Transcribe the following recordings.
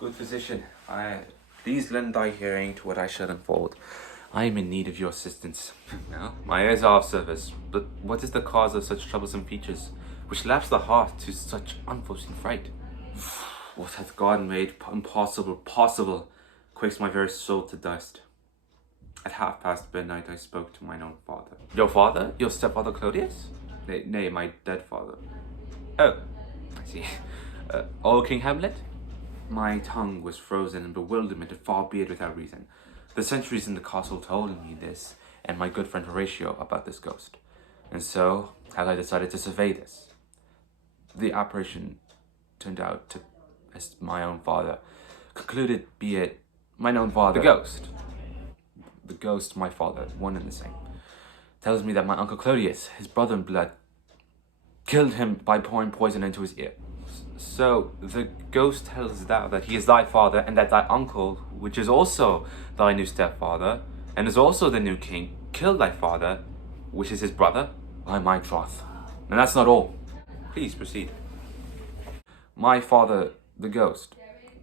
Good physician, please lend thy hearing to what I shall unfold. I am in need of your assistance. Now, my ears are of service, but what is the cause of such troublesome features, which laps the heart to such unforeseen fright? What hath God made impossible possible, quakes my very soul to dust. At midnight I spoke to mine own father. Your father? Your stepfather Claudius? Nay, my dead father. Oh, I see. O King Hamlet? My tongue was frozen in bewilderment, and far be it without reason. The sentries in the castle told me this, and my good friend Horatio about this ghost. And so, had I decided to survey this. The apparition turned out to, as my own father concluded, be it mine own father. The ghost, my father, one and the same, tells me that my uncle Claudius, his brother in blood, killed him by pouring poison into his ear. So the ghost tells thou that he is thy father, and that thy uncle, which is also thy new stepfather, and is also the new king, killed thy father, which is his brother, by my troth. And that's not all. Please proceed. My father, the ghost,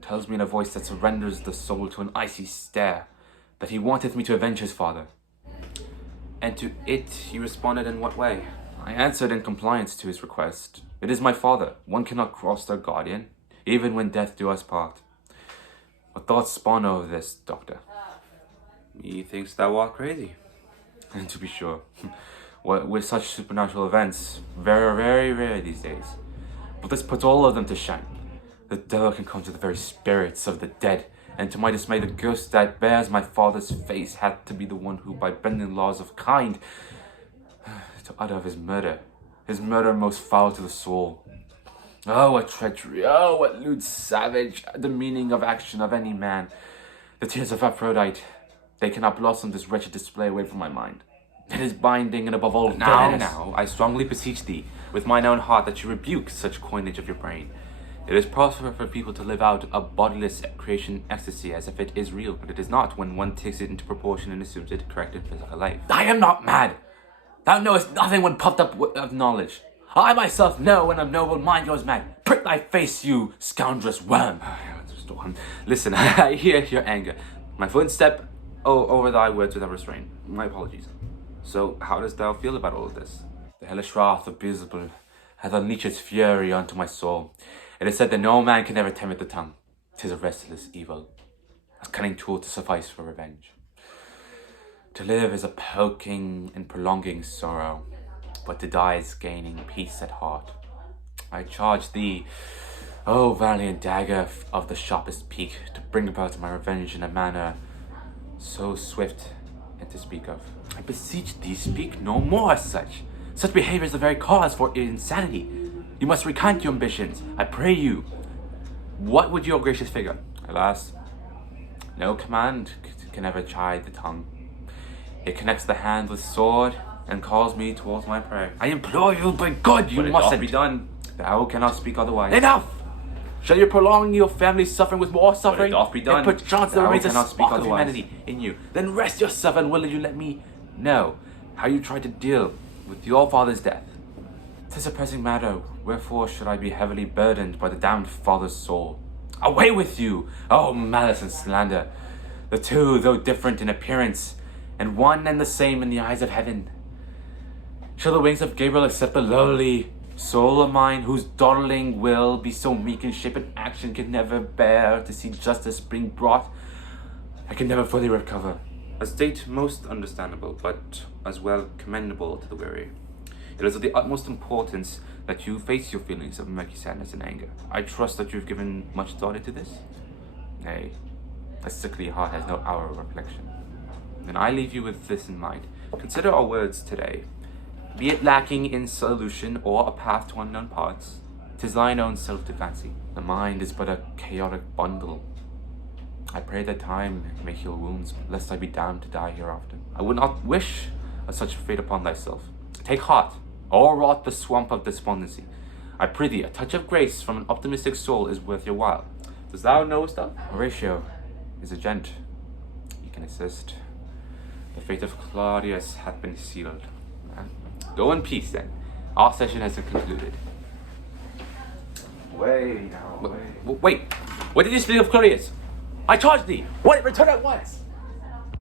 tells me in a voice that surrenders the soul to an icy stare, that he wanteth me to avenge his father. And to it he responded in what way? I answered in compliance to his request. It is my father. One cannot cross their guardian, even when death do us part. What thoughts spawn over this, doctor? Methinks thou art crazy. And to be sure, with such supernatural events, very, very rare these days. But this puts all of them to shame. The devil can come to the very spirits of the dead, and to my dismay the ghost that bears my father's face hath to be the one who, by bending laws of kind, to utter of his murder most foul to the soul. Oh, what treachery! Oh, what lewd savage! The meaning of action of any man. The tears of Aphrodite, they cannot blossom this wretched display away from my mind. It is binding, and above all, now, I strongly beseech thee, with mine own heart, that you rebuke such coinage of your brain. It is possible for people to live out a bodiless creation ecstasy as if it is real, but it is not when one takes it into proportion and assumes it correct in physical life. I am not mad! Thou knowest nothing when puffed up of knowledge. I myself know when a noble mind goes mad. Prick thy face, you scoundrelous worm! Listen, I hear your anger. My footstep over thy words without restraint. My apologies. So, how dost thou feel about all of this? The hellish wrath of Beelzebub hath unleashed its fury unto my soul. It is said that no man can ever tame the tongue. 'Tis a restless evil, a cunning tool to suffice for revenge. To live is a poking and prolonging sorrow, but to die is gaining peace at heart. I charge thee, O valiant dagger of the sharpest peak, to bring about my revenge in a manner so swift and to speak of. I beseech thee, speak no more as such. Such behavior is the very cause for insanity. You must recant your ambitions, I pray you. What would your gracious figure? Alas, no command can ever chide the tongue. It connects the hand with sword and calls me towards my prey. I implore you, by God, you mustn't. Be done. Thou cannot speak otherwise. Enough! Shall you prolong your family's suffering with more suffering? It doth be done. If perchance there remains a spark of humanity in you, then rest yourself and will you let me know how you tried to deal with your father's death. 'Tis a pressing matter, wherefore should I be heavily burdened by the damned father's soul? Away with you, oh malice and slander! The two, though different in appearance, and one and the same in the eyes of heaven. Shall the wings of Gabriel accept the lowly soul of mine, whose dawdling will be so meek in shape and action can never bear to see justice being brought? I can never fully recover. A state most understandable, but as well commendable to the weary. It is of the utmost importance that you face your feelings of murky sadness and anger. I trust that you've given much thought into this? Nay, a sickly heart has no hour of reflection. Then I leave you with this in mind. Consider our words today. Be it lacking in solution or a path to unknown parts, 'tis thine own self to fancy. The mind is but a chaotic bundle. I pray that time may heal wounds, lest I be damned to die hereafter. I would not wish a such fate upon thyself. Take heart, o'erwrought the swamp of despondency. I prithee, a touch of grace from an optimistic soul is worth your while. Dost thou knowest thou? Horatio is a gent. He can assist. The fate of Claudius hath been sealed. Go in peace then. Our session has concluded. Wait now. Wait. Where did you speak of couriers? I charge thee. What? Return at once.